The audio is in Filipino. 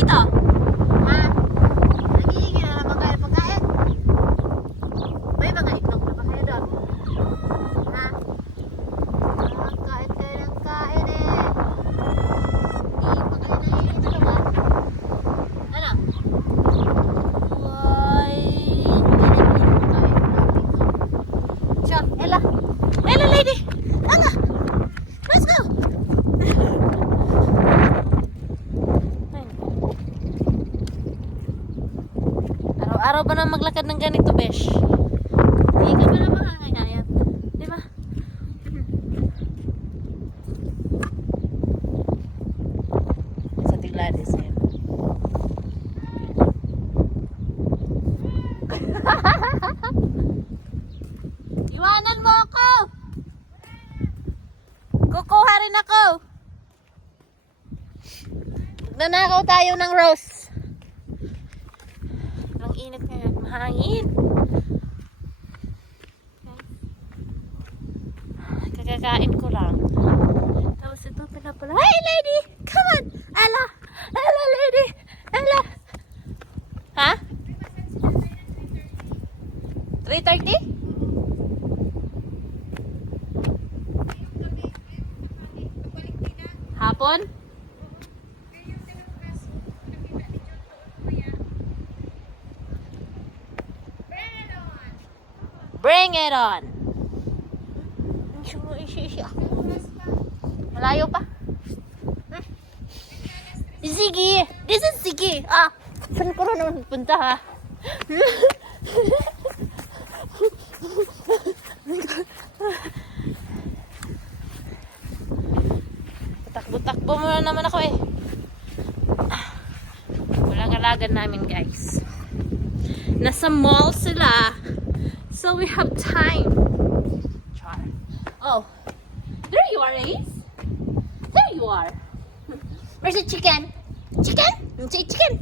dito? Ha? Naghihingi na naman kayo pagkain? May mga itlog na ba kayo doon? Ha? Kain kayo ng kain eh. Hindi pa kayo naiitlog ha? Ano? Why? Siya, Ella. Ella lady! Ella! Let's go! Araw-araw ba na maglakad ng ganito, besh? Hindi ka ba na makakayat? Di ba? Sa Tigladis eh. Iwanan mo ako! Kukuha rin ako! Nanakaw tayo ng rose. Ang init ngayon, mahangin. Kakakain ko lang. Tapos ito pinapala. Hey lady! Come on! Ella! Ella lady! Ella! Ha? 3:30? Hapon? Bring it on! Malayo pa? Sige! This is sige! Ah! Saan ko rin naman punta ha? Takbo-takbo mo na naman ako eh. Walang alagan namin guys. Nasa mall sila. So we have time. Char. Oh. There you are, Ace. There you are. Where's the chicken? Chicken? Say chicken.